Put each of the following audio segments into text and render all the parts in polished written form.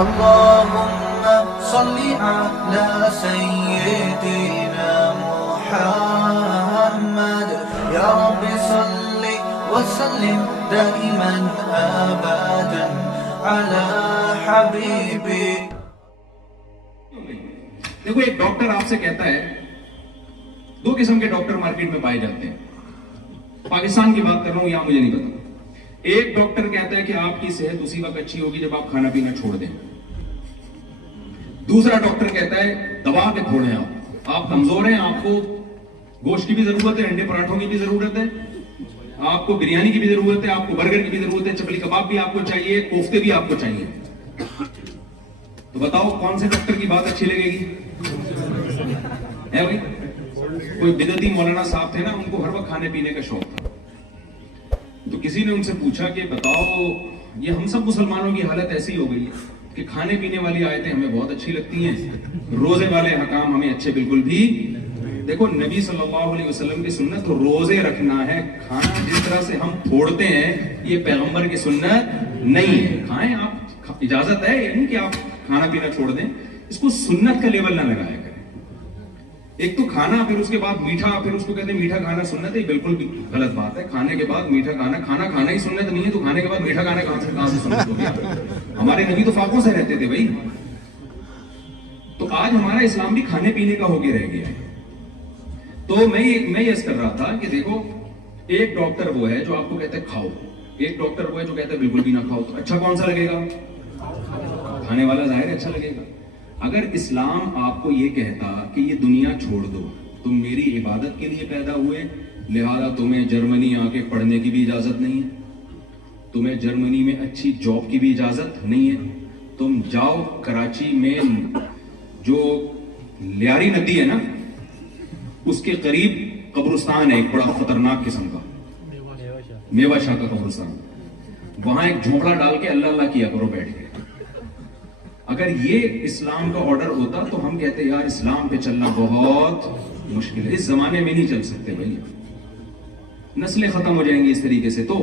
اللهم صل على سيدنا محمد يا رب صل وسلم دائما ابدا على حبيبي. देखो एक डॉक्टर आपसे कहता है, दो किस्म के डॉक्टर मार्केट में पाए जाते हैं, पाकिस्तान की बात कर रहा हूं, यहां मुझे नहीं पता. एक डॉक्टर कहता है कि आपकी सेहत उसी वक्त अच्छी होगी जब आप खाना पीना छोड़ दें. दूसरा डॉक्टर कहता है दबा के छोड़ें, आप कमजोर हैं, आपको गोश्त की भी जरूरत है, अंडे पराठों की भी जरूरत है, आपको बिरयानी की भी जरूरत है, आपको बर्गर की भी जरूरत है, चपली कबाब भी आपको चाहिए, कोफ्ते भी आपको चाहिए. तो बताओ कौन से डॉक्टर की बात अच्छी लगेगी? है भाई, कोई बिदती मौलाना साहब थे ना, उनको हर वक्त खाने पीने का शौक था. तो किसी ने उनसे पूछा कि बताओ, ये हम सब मुसलमानों की हालत ऐसी हो गई है कि खाने पीने वाली आयतें हमें बहुत अच्छी लगती हैं, रोजे वाले हकाम हमें अच्छे बिल्कुल भी. देखो नबी सल्लल्लाहु अलैहि वसल्लम की सुन्नत तो रोजे रखना है, खाना जिस तरह से हम फोड़ते हैं ये पैगंबर की सुन्नत नहीं है. खाएं आप, इजाजत है, ये नहीं कि आप खाना पीना छोड़ दें. इसको सुन्नत का लेवल ना लगाया करें. एक तो खाना, फिर उसके बाद मीठा, फिर उसको कहते हैं मीठा खाना सुन्नत है, बिल्कुल भी गलत बात है. खाने के बाद मीठा खाना, खाना खाना ही सुन्नत नहीं है, तो खाने के बाद मीठा खाना कहां से सुन्नत हो गया? हमारे नबी तो फाकों से रहते थे भाई. तो आज हमारा इस्लाम भी खाने पीने का होके रह गया है. तो मैं ये कर रहा था कि देखो एक डॉक्टर वो है जो आपको कहता है खाओ, एक डॉक्टर वो है जो कहता है बिल्कुल भी ना खाओ. तो अच्छा कौन सा लगेगा? खाने वाला जाहिर अच्छा लगेगा. अगर इस्लाम आपको ये कहता कि ये दुनिया छोड़ दो, तुम मेरी इबादत के लिए पैदा हुए, लिहाजा तुम्हें जर्मनी आके पढ़ने की भी इजाजत नहीं है, तुम्हें जर्मनी में अच्छी जॉब की भी इजाजत नहीं है, तुम जाओ कराची में जो लियारी नदी है ना, उसके करीब कब्रिस्तान है एक बड़ा खतरनाक किस्म का, मेवा शाह का कब्रिस्तान, वहां एक झोपड़ा डाल के अल्लाह अल्लाह किया करो बैठ के. अगर ये इस्लाम का ऑर्डर होता तो हम कहते यार इस्लाम पे चलना बहुत मुश्किल है, इस जमाने में नहीं चल सकते भाई, नस्लें खत्म हो जाएंगी इस तरीके से. तो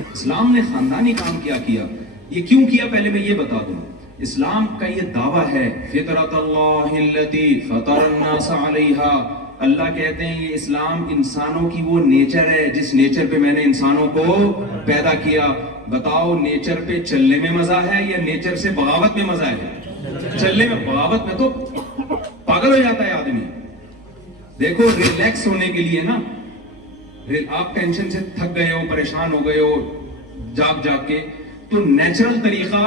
इस्लाम ने खानदानी काम क्या किया, ये क्यों किया, पहले मैं ये बता दूं. इस्लाम का ये दावा है फितरतल्लाहिल्लती फतरन्नास अलैहा. अल्लाह कहते हैं ये इस्लाम इंसानों की वो नेचर है जिस नेचर पे मैंने इंसानों को पैदा किया. बताओ नेचर पे चलने में मजा है या नेचर से बगावत में मजा है? चलने में. बगावत में तो पागल हो जाता है आदमी. देखो रिलैक्स होने के लिए ना, आप टेंशन से थक गए हो, परेशान हो गए हो जाग के, तो नेचुरल तरीका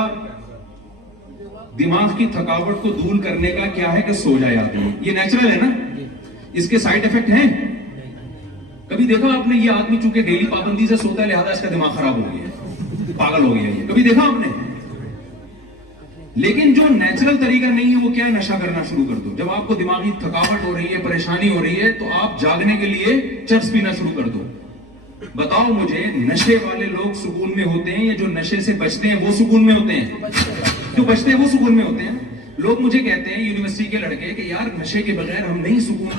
दिमाग की थकावट को दूर करने का क्या है कि सो जाए आदमी. ये नेचुरल है ना, इसके साइड इफेक्ट हैं? कभी देखा आपने ये आदमी चूंकि डेली पाबंदी से सोता है लिहाजा इसका दिमाग खराब हो गया है, पागल हो गया है, कभी देखा आपने? लेकिन जो नेचुरल तरीका नहीं है वो क्या है, नशा करना शुरू कर दो. जब आपको दिमागी थकावट हो रही है, परेशानी हो रही है, तो आप जागने के लिए चरस पीना शुरू कर दो. बताओ मुझे, नशे वाले लोग सुकून में होते हैं या जो नशे से बचते हैं वो सुकून में होते हैं? जो बचते हैं वो सुकून में होते हैं. लोग मुझे कहते हैं यूनिवर्सिटी के लड़के कि यार नशे के बगैर हम नहीं सुकून,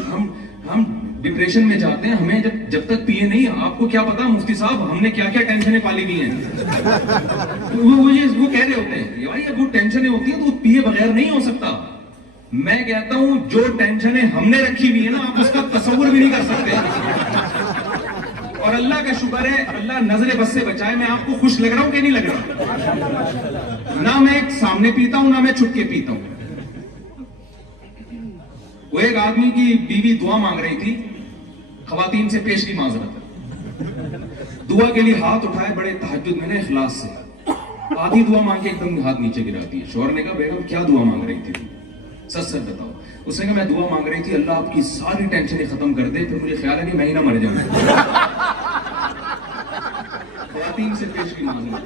हम डिप्रेशन में जाते हैं, हमें जब तक पिए नहीं. आपको क्या पता मुफ्ती साहब हमने क्या क्या टेंशनें पाली हुई हैं. वो कह रहे होते हैं भाई अब वो टेंशनें होती है तो पिए बगैर नहीं हो सकता. मैं कहता हूं जो टेंशनें हमने रखी हुई है ना, आप उसका तस्वुर भी नहीं कर सकते. और अल्लाह का शुक्र है, अल्लाह नजरे बस से बचाए. मैं आपको खुश लग रहा हूं कि नहीं लग रहा? ना मैं सामने पीता हूं ना मैं छुप के पीता हूं. वो एक आदमी की बीवी दुआ मांग रही थी, खवातीन से पेश की माजरत, दुआ के लिए हाथ उठाए बड़े तहज्जुद में, इखलास से. आधी दुआ मांग के एकदम हाथ नीचे गिराती है. शौहर ने कहा बेगम क्या दुआ मांग रही थी, सच सच बताओ. उसने कहा मैं दुआ मांग रही थी अल्लाह आपकी सारी टेंशन खत्म कर दे, फिर मुझे ख्याल है कि मैं ही ना मर जाऊं. खवातीन से पेश की माजरत,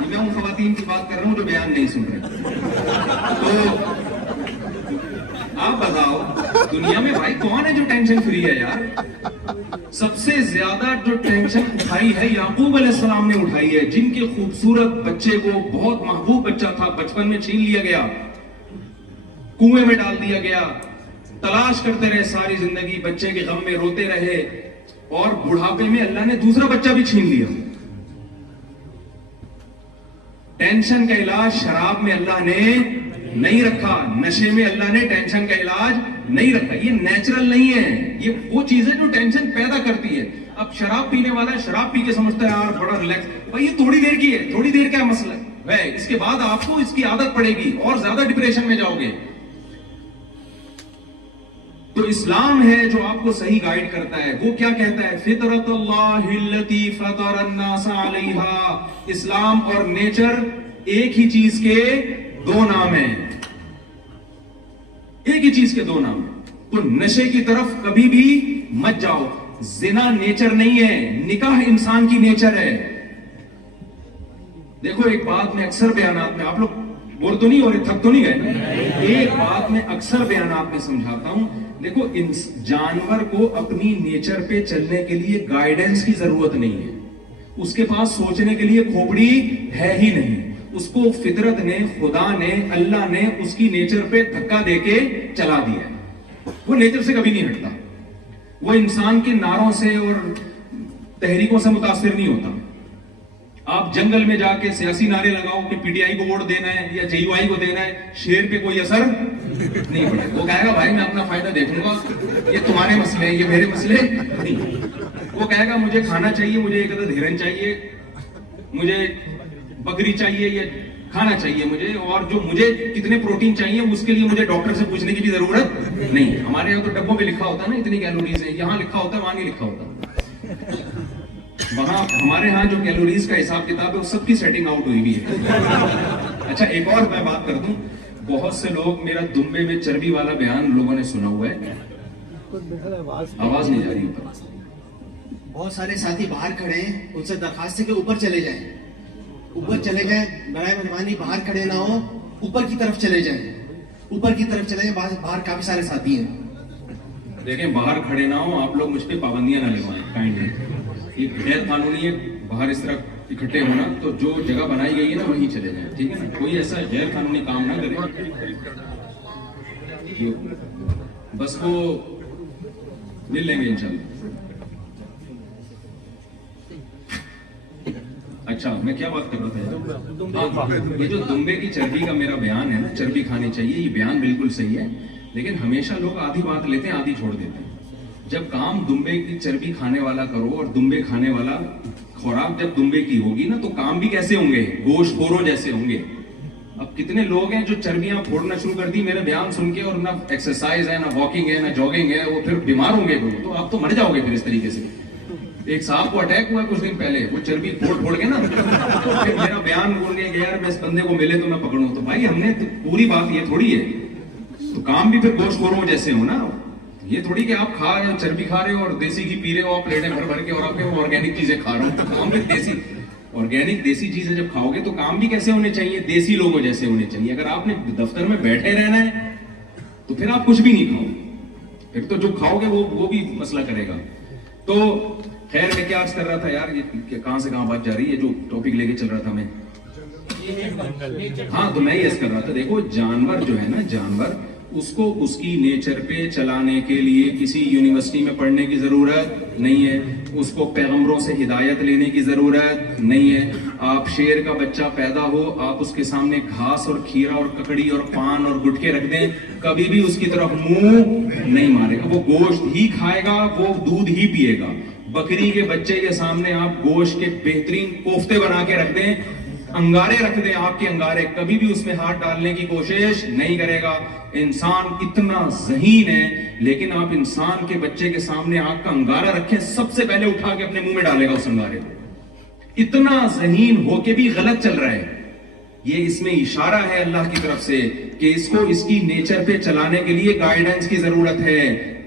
मैं उन खवातीन की बात कर रहा हूं जो बयान नहीं सुन रहे. तो आप बताओ दुनिया में भाई कौन है जो टेंशन फ्री है यार? सबसे ज्यादा जो टेंशन उठाई है याकूब अलैहिस्सलाम ने उठाई है, जिनके खूबसूरत बच्चे को, बहुत महबूब बच्चा था, बचपन में छीन लिया गया, कुएं में डाल दिया गया, तलाश करते रहे सारी जिंदगी, बच्चे के गम में रोते रहे, और बुढ़ापे में अल्लाह ने दूसरा बच्चा भी छीन लिया. टेंशन का इलाज शराब में अल्लाह ने नहीं रखा, नशे में अल्लाह ने टेंशन का इलाज नहीं रखा। ये नेचुरल नहीं है, ये वो चीज है जो टेंशन पैदा करती है। अब शराब पीने वाला शराब पी के समझता है यार बड़ा रिलैक्स, भाई ये थोड़ी देर की है, थोड़ी देर क्या मसला है, इसके बाद आपको इसकी आदत पड़ेगी और ज्यादा डिप्रेशन में जाओगे। तो इस्लाम है जो आपको सही गाइड करता है। वो क्या कहता है, फितरतुल्लाहिल्लती फतरन्नास अलैहा। इस्लाम और नेचर एक ही चीज के दो नाम हैं, एक ही चीज के दो नाम। तो नशे की तरफ कभी भी मत जाओ। जिना नेचर नहीं है, निकाह इंसान की नेचर है। देखो एक बात में अक्सर बयानात में, आप लोग बोर तो नहीं हो रहे, थक तो नहीं गए, एक बात में अक्सर बयानात में समझाता हूं। देखो जानवर को अपनी नेचर पे चलने के लिए गाइडेंस की जरूरत नहीं है, उसके पास सोचने के लिए खोपड़ी है ही नहीं। उसको फितरत ने, खुदा ने, अल्लाह ने उसकी नेचर पे धक्का देके चला दिया है। वो नेचर से कभी नहीं हटता, वो इंसान के नारों से और तहरीकों से मुतासिर नहीं होता। आप जंगल में जाके सियासी नारे लगाओ कि पीटीआई को वोट देना है या जेयूआई को देना है, शेर पे कोई असर नहीं पड़ेगा। वो कहेगा भाई मैं अपना फायदा देखूंगा, ये तुम्हारे मसले हैं, ये मेरे मसले नहीं। वो कहेगा मुझे खाना चाहिए, मुझे एक अदद हिरन चाहिए, मुझे बकरी चाहिए, ये खाना चाहिए मुझे, और जो मुझे कितने प्रोटीन चाहिए उसके लिए मुझे डॉक्टर से पूछने की भी जरूरत नहीं। हमारे यहाँ तो डब्बों पे लिखा होता है ना इतनी कैलोरीज है, यहाँ लिखा होता है, वहां नहीं लिखा होता। वहां हमारे यहाँ जो कैलोरीज का हिसाब किताब है वो सबकी सेटिंग आउट हुई भी है। अच्छा एक और मैं बात कर दूं, बहुत से लोग मेरा दुम्बे में चर्बी वाला बयान लोगों ने सुना हुआ है, आवाज नहीं जा रही ऊपर। बहुत सारे साथी बाहर खड़े हैं, उनसे दरखास्त है कि ऊपर चले जाएं, ऊपर चले जाएं, बराए मेहरबानी बाहर खड़े ना हो, ऊपर की तरफ चले जाएं, ऊपर की तरफ चले जाएं। बाहर काफी सारे साथी हैं। देखें बाहर खड़े ना हो, आप लोग मुझ पे पाबंदियां ना लगवाएं काइंडली। ये गैर कानूनी है बाहर इस तरह इकट्ठे होना, तो जो जगह बनाई गई है ना वहीं चले जाएं, ठीक है ना। कोई ऐसा गैर कानूनी काम ना करे, बस वो मिल लेंगे इंशाल्लाह। अच्छा मैं क्या बात कर रहा था, ये जो दुम्बे की चर्बी का मेरा बयान है ना, चर्बी खानी चाहिए, ये बयान बिल्कुल सही है, लेकिन हमेशा लोग आधी बात लेते हैं आधी छोड़ देते हैं। जब काम दुम्बे की चर्बी खाने वाला करो और दुम्बे खाने वाला खुराक जब दुम्बे की होगी ना, तो काम भी कैसे होंगे, गोश्तखोरों जैसे होंगे। अब कितने लोग हैं जो चर्बियां फोड़ना शुरू कर दी मेरे बयान सुन के, और ना एक्सरसाइज है, ना वॉकिंग है, ना जॉगिंग है, वो फिर बीमार होंगे वो, तो आप तो मर जाओगे फिर इस तरीके से। एक साहब को अटैक हुआ कुछ दिन पहले, वो चर्बी फोड़ के ना, तो फिर मेरा बयान बोल के यार मैं इस बंदे को मिले तो मैं पकड़ूं, तो भाई हमने तो पूरी बात ये थोड़ी है, तो काम भी फिर गोश्तखोरों जैसे हो ना। ये थोड़ी कि आप खा रहे हो, चर्बी खा रहे हो और देसी घी पी रहे हो, आप प्लेटें भर भर के, और आप ऑर्गेनिक चीजें खा रहे हो, तो काम भी देसी ऑर्गेनिक देसी चीजें जब खाओगे तो काम भी कैसे होने चाहिए, देसी लोगों जैसे होने चाहिए। अगर आपने दफ्तर में बैठे रहना है तो फिर आप कुछ भी नहीं खाओ, फिर तो जो खाओगे वो भी मसला करेगा। तो खैर मैं क्या अर्ज कर रहा था यार, ये कहां से कहां बात जा रही है, जो टॉपिक लेके चल रहा था मैं, हाँ तो मैं ये कर रहा था। देखो जानवर जो है ना, जानवर उसको उसकी नेचर पे चलाने के लिए किसी यूनिवर्सिटी में पढ़ने की जरूरत नहीं है, उसको पैगंबरों से हिदायत लेने की जरूरत नहीं है। आप शेर का बच्चा पैदा हो, आप उसके सामने घास और खीरा और ककड़ी और पान और गुटके रख दें, कभी भी उसकी तरफ मुंह नहीं मारेगा, वो गोश्त ही खाएगा, वो दूध ही पिएगा। बकरी के बच्चे के सामने आप गोश्त के बेहतरीन कोफ्ते बना के रख दें, अंगारे रख दें, आपके अंगारे, कभी भी उसमें हाथ डालने की कोशिश नहीं करेगा। इंसान इतना ज़हीन है, लेकिन आप इंसान के बच्चे के सामने आग का अंगारा रखें, सबसे पहले उठा के अपने मुंह में डालेगा उस अंगारे को। इतना ज़हीन होके भी गलत चल रहा है। ये इसमें इशारा है अल्लाह की तरफ से कि इसको इसकी नेचर पे चलाने के लिए गाइडेंस की जरूरत है।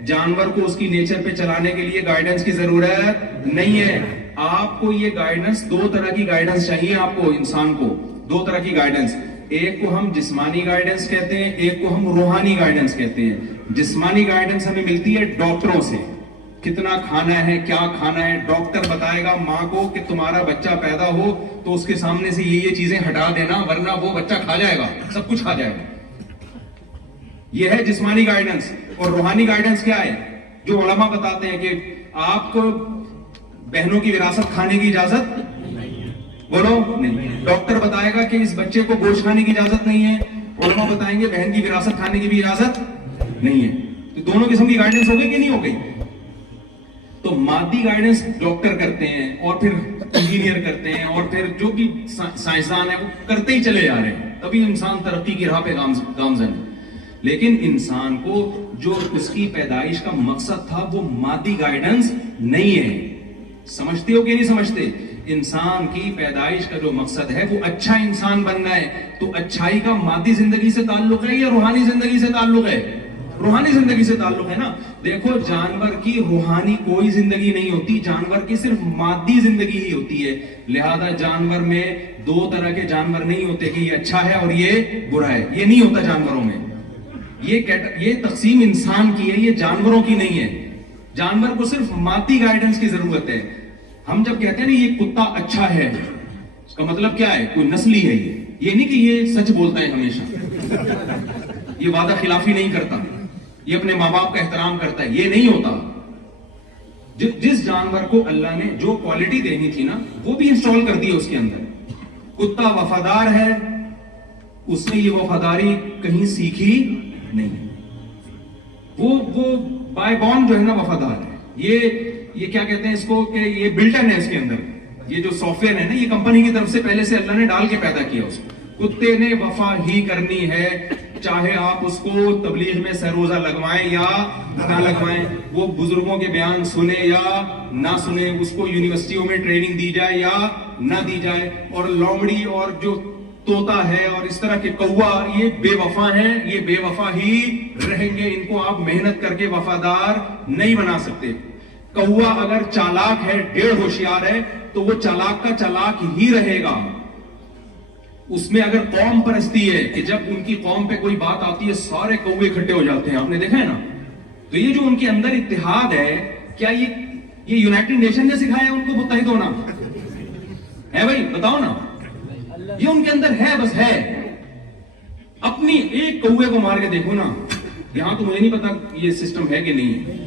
जानवर को उसकी नेचर पे चलाने के लिए गाइडेंस की जरूरत नहीं है। आपको ये गाइडेंस, दो तरह की गाइडेंस चाहिए आपको, इंसान को दो तरह की गाइडेंस, एक को हम जिस्मानी गाइडेंस कहते हैं, एक को हम रूहानी गाइडेंस कहते हैं। जिस्मानी गाइडेंस हमें मिलती है डॉक्टरों से, कितना खाना है, क्या खाना है, डॉक्टर बताएगा माँ को कि तुम्हारा बच्चा पैदा हो तो उसके सामने से ये चीजें हटा देना, वरना वो बच्चा खा जाएगा, सब कुछ खा जाएगा। ये है जिस्मानी गाइडेंस। और रूहानी गाइडेंस क्या है, जो उलमा बताते हैं कि आपको बहनों की विरासत खाने की इजाजत بولو نہیں. ڈاکٹر بتائے گا کہ اس بچے کو گوشت کھانے کی اجازت نہیں ہے, علماء بتائیں گے بہن کی وراثت کھانے کی بھی اجازت نہیں ہے. تو دونوں قسم کی گائیڈنس ہو گئی کہ نہیں ہو گئی؟ تو مادی گائیڈنس ڈاکٹر کرتے ہیں اور پھر انجینئر کرتے ہیں اور پھر جو بھی سائنسدان ہیں وہ کرتے ہی چلے جا رہے ہیں, تبھی انسان ترقی کی راہ پہ گامزن ہے. لیکن انسان کو جو اس کی پیدائش کا مقصد تھا وہ مادی گائیڈنس نہیں ہے. سمجھتے ہو کہ نہیں سمجھتے؟ انسان کی پیدائش کا جو مقصد ہے وہ اچھا انسان بننا ہے. تو اچھائی کا مادی زندگی سے تعلق ہے یا روحانی زندگی سے تعلق ہے؟ روحانی زندگی سے تعلق ہے نا. دیکھو جانور کی روحانی کوئی زندگی نہیں ہوتی, جانور کی صرف مادی زندگی ہی ہوتی ہے. لہذا جانور میں دو طرح کے جانور نہیں ہوتے کہ یہ اچھا ہے اور یہ برا ہے, یہ نہیں ہوتا جانوروں میں. یہ تقسیم انسان کی ہے, یہ جانوروں کی نہیں ہے. جانور کو صرف مادی گائیڈنس کی ضرورت ہے. ہم جب کہتے ہیں نا یہ کتا اچھا ہے, اس کا مطلب کیا ہے؟ کوئی نسلی ہے. یہ نہیں کہ یہ سچ بولتا ہے ہمیشہ, یہ وعدہ خلافی نہیں کرتا, یہ اپنے ماں باپ کا احترام کرتا ہے, یہ نہیں ہوتا. جس جانور کو اللہ نے جو کوالٹی دینی تھی نا وہ بھی انسٹال کر دی ہے اس کے اندر. کتا وفادار ہے, اس نے یہ وفاداری کہیں سیکھی نہیں, وہ بائی بورن جو ہے نا وفادار ہے. یہ کیا کہتے ہیں اس کو کہ یہ بلٹن ہے اس کے اندر. یہ جو سافٹ ویئر ہے نا یہ کمپنی کی طرف سے پہلے سے اللہ نے ڈال کے پیدا کیا اس کو. کتے نے وفا ہی کرنی ہے, چاہے آپ اس کو تبلیغ میں سروزہ لگوائیں یا نہ لگوائیں, وہ بزرگوں کے بیان سنیں یا نہ سنیں, اس کو یونیورسٹیوں میں ٹریننگ دی جائے یا نہ دی جائے. اور لومڑی اور جو طوطا ہے اور اس طرح کے کوا یہ بے وفا ہیں, یہ بے وفا ہی رہیں گے. ان کو آپ محنت کر کے وفادار نہیں بنا سکتے. کوا اگر چالاک ہے, ڈیڑھ ہوشیار ہے, تو وہ چالاک کا چالاک ہی رہے گا. اس میں اگر قوم پرستی ہے کہ جب ان کی قوم پہ کوئی بات آتی ہے سارے کوے اکٹھے ہو جاتے ہیں, آپ نے دیکھا ہے نا. تو یہ جو ان کے اندر اتحاد ہے, کیا یہ یونائٹڈ نیشن نے سکھایا ان کو متحد ہونا ہے؟ بھائی بتاؤ نا, یہ ان کے اندر ہے, بس ہے. اپنی ایک کوے کو مار کے دیکھو نا. یہاں تو مجھے نہیں پتا یہ سسٹم ہے کہ نہیں.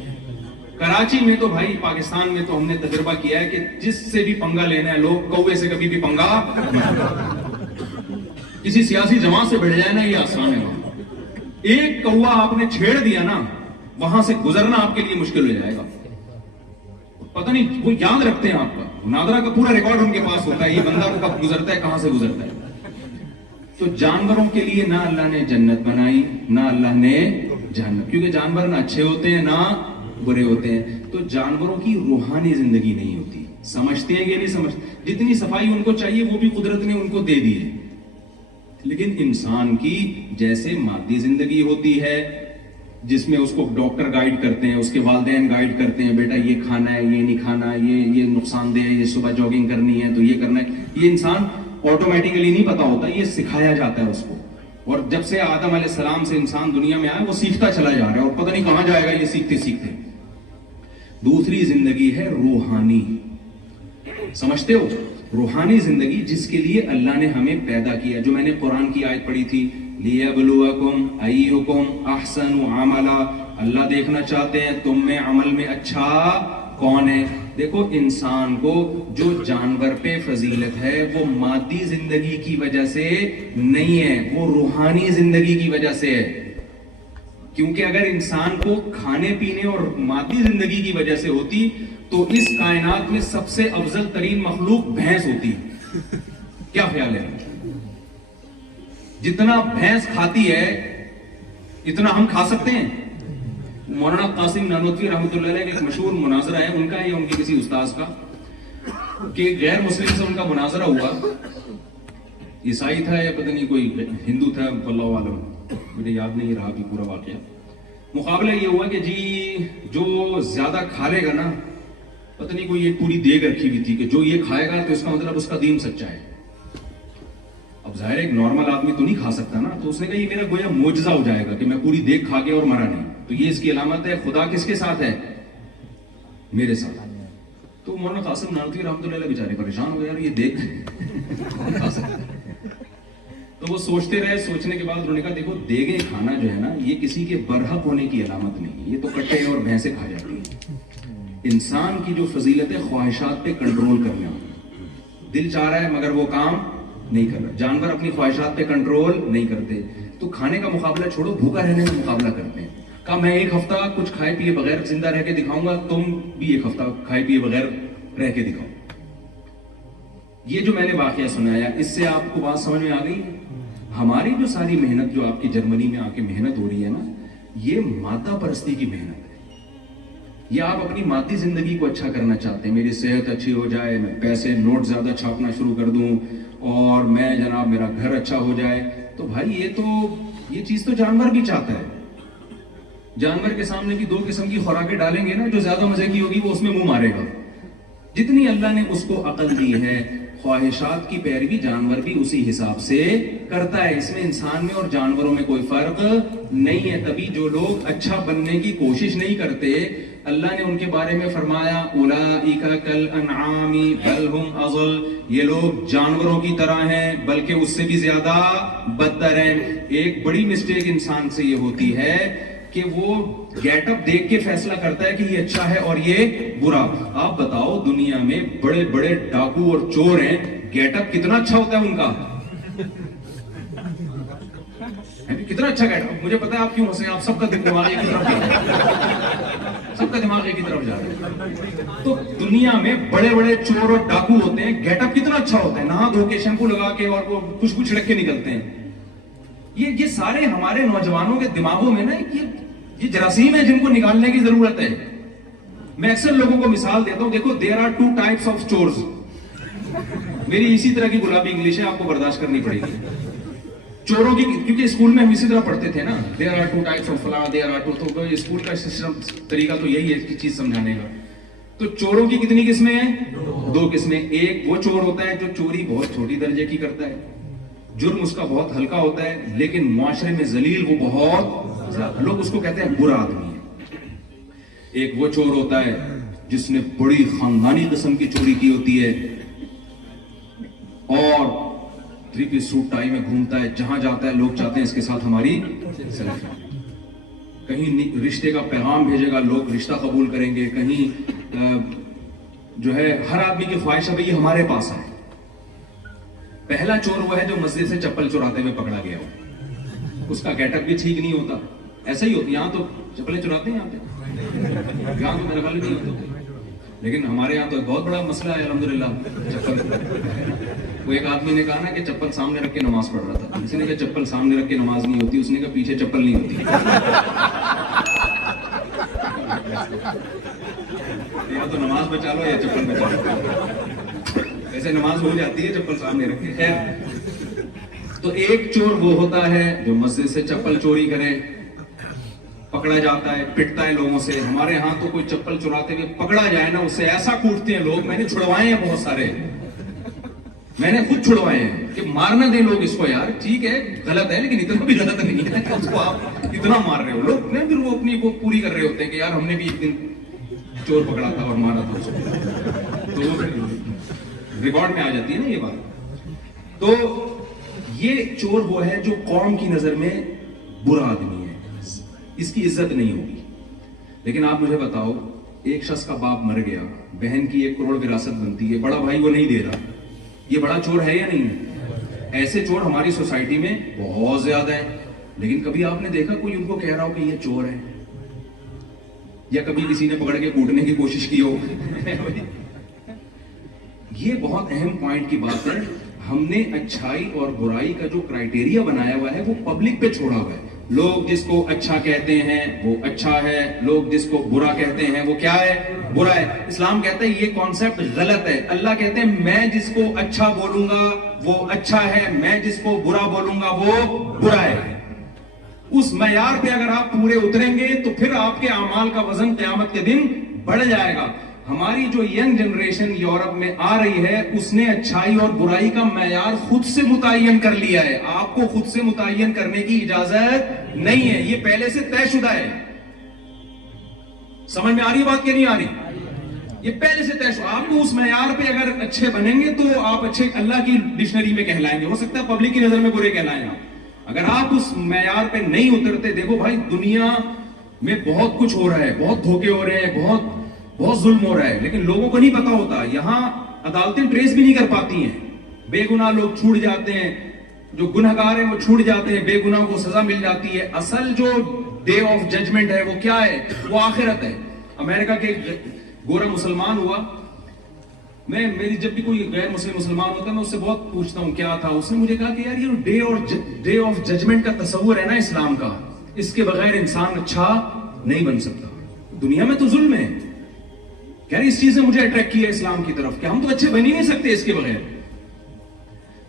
کراچی میں تو بھائی, پاکستان میں تو ہم نے تجربہ کیا ہے کہ جس سے بھی پنگا لینا ہے لوگ کوے سے کبھی بھی پنگا کسی سیاسی جماعت سے بڑھ جائے نا, یہ آسان ہے. ایک کوا آپ نے چھیڑ دیا نا, وہاں سے گزرنا آپ کے لیے مشکل ہو جائے گا. پتہ نہیں وہ یاد رکھتے ہیں آپ کا, نادرا کا پورا ریکارڈ ان کے پاس ہوتا ہے, یہ بندہ کب گزرتا ہے, کہاں سے گزرتا ہے. تو جانوروں کے لیے نہ اللہ نے جنت بنائی نہ اللہ نے جہنم, کیونکہ جانور نہ اچھے ہوتے ہیں نہ برے ہوتے ہیں. تو جانوروں کی روحانی زندگی نہیں ہوتی. سمجھتے ہیں کہ نہیں سمجھتے؟ جتنی صفائی ان کو چاہیے وہ بھی قدرت نے ان کو دے دی ہے. لیکن انسان کی جیسے مادی زندگی ہوتی ہے جس میں اس کو ڈاکٹر گائیڈ کرتے ہیں, اس کے والدین گائیڈ کرتے ہیں, بیٹا یہ کھانا ہے, یہ نہیں کھانا, یہ نقصان دہ ہے, یہ صبح جاگنگ کرنی ہے تو یہ کرنا ہے. یہ انسان آٹومیٹیکلی نہیں پتا ہوتا, یہ سکھایا جاتا ہے اس کو. اور جب سے آدم علیہ السلام سے انسان دنیا میں آیا وہ سیکھتا چلا جا رہا ہے, اور پتہ نہیں کہاں جائے گا یہ سیکھتے سیکھتے. دوسری زندگی ہے روحانی. سمجھتے ہو؟ روحانی زندگی جس کے لیے اللہ نے ہمیں پیدا کیا, جو میں نے قرآن کی آیت پڑھی تھی, لِيَبْلُوَكُمْ أَيُّكُمْ أَحْسَنُ عَمَلًا. اللہ دیکھنا چاہتے ہیں تم میں عمل میں اچھا کون ہے. دیکھو انسان کو جو جانور پہ فضیلت ہے وہ مادی زندگی کی وجہ سے نہیں ہے, وہ روحانی زندگی کی وجہ سے ہے. کیونکہ اگر انسان کو کھانے پینے اور مادی زندگی کی وجہ سے ہوتی تو اس کائنات میں سب سے افضل ترین مخلوق بھینس ہوتی. کیا خیال ہے؟ جتنا بھینس کھاتی ہے اتنا ہم کھا سکتے ہیں. مولانا قاسم نانوتوی رحمۃ اللہ علیہ کا ایک مشہور مناظرہ ہے, ان کا یا ان کے کسی استاذ کا, کہ غیر مسلم سے ان کا مناظرہ ہوا. عیسائی تھا یا پتہ نہیں کوئی ہندو تھا, واللہ عالم, مجھے یاد نہیں رہا بھی پورا واقعہ. مقابلہ یہ ہوا کہ جی جو زیادہ کھا لے گا نا, پتہ نہیں کوئی ایک پوری دیگ رکھی ہوئی تھی کہ جو یہ کھائے گا تو اس کا مطلب اس کا دین سچا ہے. اب ظاہر ایک نارمل آدمی تو نہیں کھا سکتا نا, تو اس نے کہا یہ میرا گویا معجزہ ہو جائے گا کہ میں پوری دیگ کھا کے اور مرا نہیں, تو یہ اس کی علامت ہے خدا کس کے ساتھ ہے, میرے ساتھ. تو مولانا قاسم نانوتوی رحمۃ اللہ علیہ بیچارے پریشان ہو گئے, یار یہ دیکھ کھا سکتا ہے. تو وہ سوچتے رہے, سوچنے کے بعد انہوں نے کہا دیکھو دیگیں کھانا جو ہے نا یہ کسی کے برحق ہونے کی علامت نہیں, یہ تو کٹے اور بھینسیں کھا جاتی ہیں. انسان کی جو فضیلت ہے خواہشات پہ کنٹرول کرنا, دل چاہ رہا ہے مگر وہ کام نہیں کر رہا. جانور اپنی خواہشات پہ کنٹرول نہیں کرتے. تو کھانے کا مقابلہ چھوڑو, بھوکا رہنے کا مقابلہ کرتے ہیں. کہا میں ایک ہفتہ کچھ کھائے پیے بغیر زندہ رہ کے دکھاؤں گا, تم بھی ایک ہفتہ کھائے پیے بغیر رہ کے دکھاؤ. یہ جو میں نے واقعہ سنایا, اس سے آپ کو بات سمجھ میں آ گئی. ہماری جو ساری محنت جو آپ کی جرمنی میں آ کے محنت ہو رہی ہے نا, یہ مادہ پرستی کی محنت ہے. یہ آپ اپنی مادی زندگی کو اچھا کرنا چاہتے ہیں, میری صحت اچھی ہو جائے, میں پیسے نوٹ زیادہ چھاپنا شروع کر دوں, اور میں جناب میرا گھر اچھا ہو جائے. تو بھائی یہ چیز تو جانور بھی چاہتا ہے. جانور کے سامنے بھی 2 قسم کی خوراکیں ڈالیں گے نا, جو زیادہ مزے کی ہوگی وہ اس میں منہ مارے گا. جتنی اللہ نے اس کو عقل دی ہے, خواہشات کی پیروی جانور بھی اسی حساب سے کرتا ہے. اس میں انسان میں اور جانوروں میں کوئی فرق نہیں ہے. تبھی جو لوگ اچھا بننے کی کوشش نہیں کرتے, اللہ نے ان کے بارے میں فرمایا اولئک کالانعام بل هم اضل, یہ لوگ جانوروں کی طرح ہیں بلکہ اس سے بھی زیادہ بدتر ہیں. ایک بڑی مسٹیک انسان سے یہ ہوتی ہے کہ وہ گیٹ اپ دیکھ کے فیصلہ کرتا ہے کہ یہ اچھا ہے اور یہ برا. آپ بتاؤ دنیا میں بڑے بڑے ڈاکو اور چور ہیں, گیٹ اپ کتنا اچھا ہوتا ہے ان کا, کتنا اچھا گیٹ اپ. مجھے پتا ہے آپ کیوں ہنسے ہیں, آپ سب کا دماغ ایک طرف جا رہا ہے, سب کا دماغ ایک ہی طرف جا رہا ہے. تو دنیا میں بڑے بڑے چور اور ڈاکو ہوتے ہیں, گیٹ اپ کتنا اچھا ہوتا ہے, نہا دھو کے شیمپو لگا کے اور وہ خوشبو چھڑک کے نکلتے ہیں. یہ سارے ہمارے نوجوانوں کے دماغوں میں نا یہ جراثیم ہے جن کو نکالنے کی ضرورت ہے. میں اکثر لوگوں کو مثال دیتا ہوں, دیکھو there are 2 types of chores. میری اسی طرح کی گلابی انگلش ہے, آپ کو برداشت کرنی پڑے گی. چوروں کی, کیونکہ اسکول میں ہم اسی طرح پڑھتے تھے نا, there are 2 types of فلاں, there are 2, تو اسکول کا سسٹم طریقہ تو یہی ہے چیز سمجھانے کا. تو چوروں کی کتنی قسمیں ہیں؟ 2 قسمیں. ایک وہ چور ہوتا ہے جو چوری بہت چھوٹی درجے کی کرتا ہے, جرم اس کا بہت ہلکا ہوتا ہے, لیکن معاشرے میں ذلیل وہ بہت زیادہ, لوگ اس کو کہتے ہیں برا آدمی ہے. ایک وہ چور ہوتا ہے جس نے بڑی خاندانی قسم کی چوری کی ہوتی ہے, اور 3 پیس سوٹ ٹائی میں گھومتا ہے, جہاں جاتا ہے لوگ چاہتے ہیں اس کے ساتھ ہماری سیلفی. کہیں رشتے کا پیغام بھیجے گا, لوگ رشتہ قبول کریں گے. کہیں جو ہے ہر آدمی کی خواہش ہے یہ ہمارے پاس آئے. پہلا چور وہ ہے جو مسجد سے چپل چراتے ہوئے پکڑا گیا ہو, اس کا گیٹ اپ بھی ٹھیک نہیں ہوتا. ایسا ہی ہوتا, یہاں تو چپلیں چراتے ہیں, یہاں پہ یہاں تو میرا خیال نہیں ہوتا, لیکن ہمارے یہاں تو ایک بہت بڑا مسئلہ ہے الحمدللہ چپل. وہ ایک آدمی نے کہا نا کہ چپل سامنے رکھ کے نماز پڑھ رہا تھا, کسی نے کہا چپل سامنے رکھ کے نماز نہیں ہوتی, اس نے کہا پیچھے چپل نہیں ہوتی. یا تو نماز بچا لو یا چپل بچا لو, ایسے نماز ہو جاتی ہے چپل سامنے رکھ کے. خیر, تو ایک چور وہ ہوتا ہے جو مسجد سے چپل چوری کرے, پکڑا جاتا ہے, پٹتا ہے لوگوں سے. ہمارے ہاں تو کوئی چپل چراتے ہوئے پکڑا جائے نا, اسے ایسا کوٹتے ہیں لوگ, میں نے چھڑوائے ہیں بہت سارے, میں نے خود چھڑوائے ہیں کہ مارنا دیں لوگ اس کو. یار ٹھیک ہے غلط ہے, لیکن اتنا بھی غلط نہیں ہے اس کو آپ اتنا مار رہے ہو. لوگ پھر وہ اپنی وہ پوری کر رہے ہوتے ہیں کہ یار ہم نے بھی ایک دن چور پکڑا تھا اور مارا تھا اس کو, تو ریکارڈ میں آ جاتی ہے نا یہ بات. تو یہ چور وہ ہے جو قوم کی نظر میں برا آدمی ہے, اس کی عزت نہیں ہوگی. لیکن آپ مجھے بتاؤ, ایک شخص کا باپ مر گیا, بہن کی 1 کروڑ وراثت بنتی ہے, بڑا بھائی وہ نہیں دے رہا, یہ بڑا چور ہے یا نہیں ہے؟ ایسے چور ہماری سوسائٹی میں بہت زیادہ ہیں. لیکن کبھی آپ نے دیکھا کوئی ان کو کہہ رہا ہو کہ یہ چور ہے, یا کبھی کسی نے پکڑ کے کوٹنے کی کوشش کی ہو؟ یہ بہت اہم پوائنٹ کی بات ہے. ہم نے اچھائی اور برائی کا جو کرائٹیریا بنایا ہوا ہے وہ پبلک پہ چھوڑا ہوا ہے. لوگ جس کو اچھا کہتے ہیں وہ اچھا ہے, لوگ جس کو برا کہتے ہیں وہ کیا ہے, برا ہے. اسلام کہتا ہے یہ کانسیپٹ غلط ہے. اللہ کہتے ہیں میں جس کو اچھا بولوں گا وہ اچھا ہے, میں جس کو برا بولوں گا وہ برا ہے. اس معیار پہ اگر آپ پورے اتریں گے تو پھر آپ کے اعمال کا وزن قیامت کے دن بڑھ جائے گا. ہماری جو ینگ جنریشن یورپ میں آ رہی ہے اس نے اچھائی اور برائی کا معیار خود سے متعین کر لیا ہے. آپ کو خود سے متعین کرنے کی اجازت نہیں ہے, یہ پہلے سے طے شدہ ہے. سمجھ میں آ رہی بات کہ نہیں آ رہی؟ یہ پہلے سے طے شدہ. آپ کو اس معیار پہ اگر اچھے بنیں گے تو آپ اچھے اللہ کی ڈکشنری میں کہلائیں گے. ہو سکتا ہے پبلک کی نظر میں برے کہلائیں آپ. اگر آپ اس معیار پہ نہیں اترتے, دیکھو بھائی دنیا میں بہت کچھ ہو رہا ہے, بہت دھوکے ہو رہے ہیں, بہت बहुत जुल्म हो रहा है, लेकिन लोगों को नहीं पता होता। यहां अदालतें ट्रेस भी नहीं कर पाती हैं, बेगुनाह लोग छूट जाते हैं, जो गुनहगार हैं वो छूट जाते हैं, बेगुनाह को सजा मिल जाती है। असल जो डे ऑफ जजमेंट है वो क्या है? वो आखिरत है। अमेरिका के गोरा मुसलमान हुआ, मेरी जब भी कोई गैर मुस्लिम मुसलमान होता है मैं उससे बहुत पूछता हूँ क्या था। उसने मुझे कहा कि यार ये डे ऑफ जजमेंट का तस्वुर है ना इस्लाम का, इसके बगैर इंसान अच्छा नहीं बन सकता। दुनिया में तो जुल्म है। यार इस चीज ने मुझे अट्रैक्ट किया इस्लाम की तरफ कि हम तो अच्छे बन ही नहीं सकते इसके बगैर।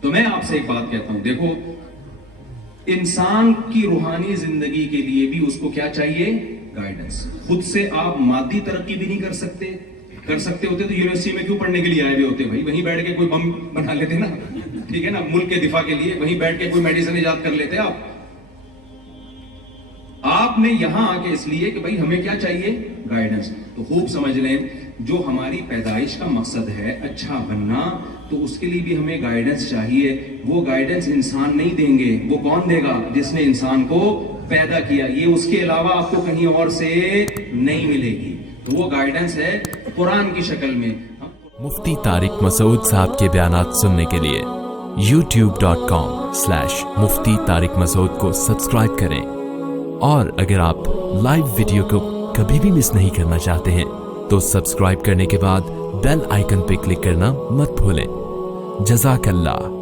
तो मैं आपसे एक बात कहता हूं, देखो इंसान की रूहानी जिंदगी के लिए भी उसको क्या चाहिए? गाइडेंस। खुद से आप मादी तरक्की भी नहीं कर सकते होते तो यूनिवर्सिटी में क्यों पढ़ने के लिए आए हुए होते भाई? वहीं बैठ के कोई बम बना लेते ना, ठीक है ना, मुल्क के दिफा के लिए वहीं बैठ के कोई मेडिसिन इजाद कर लेते आप। आपने यहां आके इसलिए कि भाई हमें क्या चाहिए? गाइडेंस। तो खूब समझ लें, जो हमारी पैदाइश का मकसद है अच्छा बनना, तो उसके लिए भी हमें गाइडेंस चाहिए। वो गाइडेंस इंसान नहीं देंगे, वो कौन देगा? जिसने इंसान को पैदा किया। ये उसके अलावा आपको कहीं और से नहीं मिलेगी। तो वो गाइडेंस है कुरान की शक्ल में। मुफ्ती तारिक मसूद साहब के बयानात सुनने के लिए youtube.com/मुफ्ती तारिक मसूद को सब्सक्राइब करें। और अगर आप लाइव वीडियो को कभी भी मिस नहीं करना चाहते हैं तो सब्सक्राइब करने के बाद बेल आइकन पर क्लिक करना मत भूलें। जज़ाकल्लाह।